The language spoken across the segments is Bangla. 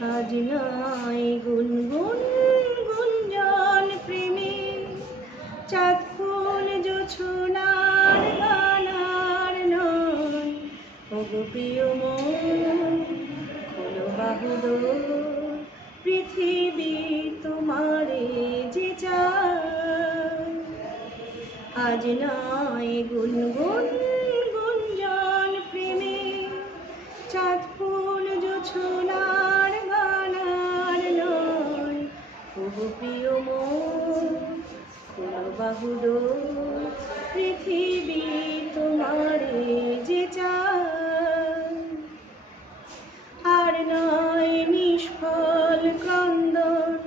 আজ নয় গুনগুন গুঞ্জন প্রেমে, চাঁদ ফুল জোছনার গানার নয়। ওগো প্রিয় মন, খোলো বাহুডোর, পৃথিবী তোমারে যে চায়। আজ নয় গুনগুন গুঞ্জন প্রেমে, চাঁদ ফুল জোছনার গানার নয়। ওগো প্রিয় মন, খোলো বাহুডোর, পৃথিবী তোমারে যে চায়। আর নয় নিষ্ফল ক্রন্দন,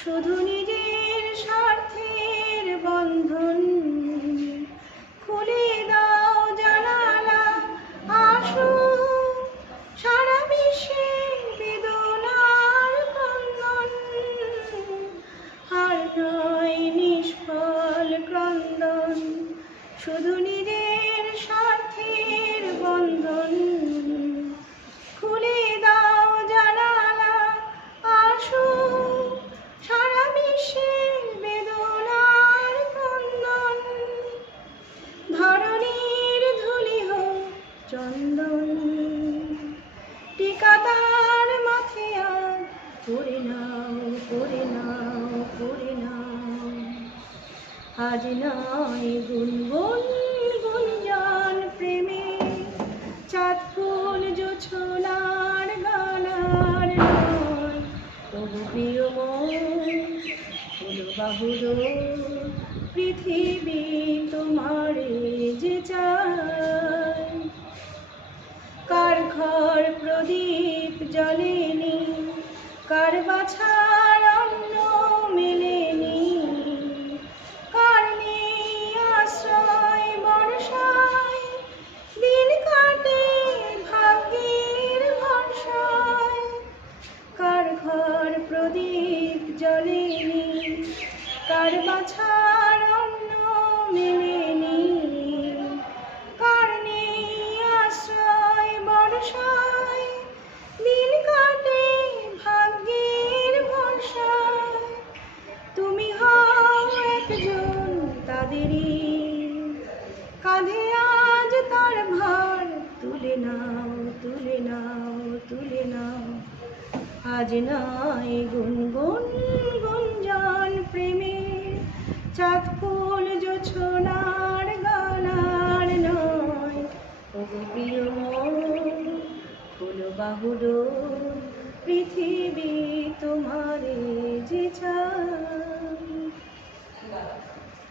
শুধু নিজের স্বার্থের বন্ধন। খুলে দাও জানালা, আসো সারা বিশ্বে বেদনার ক্রন্দন। আর নয় নিষ্ফল ক্রন্দন, শুধু নিজের স্বার্থের বন্ধন। খুলে দাও জানালা, আসো সারা বিশ্বে বেদনার ক্রন্দন। ধরণীর ধূলি হোক চন্দন, টিকা তার মাথে আর করে নাও, করে নাও, করে নাও। আজ নয় গুনগুন গুঞ্জন প্রেমে, চাঁদ ফুল জোছনার গানার নয়। ওগো প্রিয় মন, খোলো বাহুডোর, পৃথিবী তোমারে যে চায়। কার ঘর প্রদীপ জ্বলেনি, কার বাছার অন্ন মেলেনি, কার নেই আশ্রয় বর্ষায়, দিন কাটে ভাগ্যের ভরসায়। কার ঘর প্রদীপ জ্বলেনি, কার বাছার অন্ন মেলেনি, কার নেই আশ্রয় বর্ষায়, দিন কাটে ভাগ্যের ভরসায়। তুমি হও একজন তাদেরই, কাঁধে আজ তার ভার তুলে নাও, তুলে নাও, তুলে নাও। আজ নয় গুনগুন গুঞ্জন প্রেমে, চাঁদ ফুল জোছনার গানার নয়। ওগো প্রিয় মন, খোলো বাহুডোর, পৃথিবী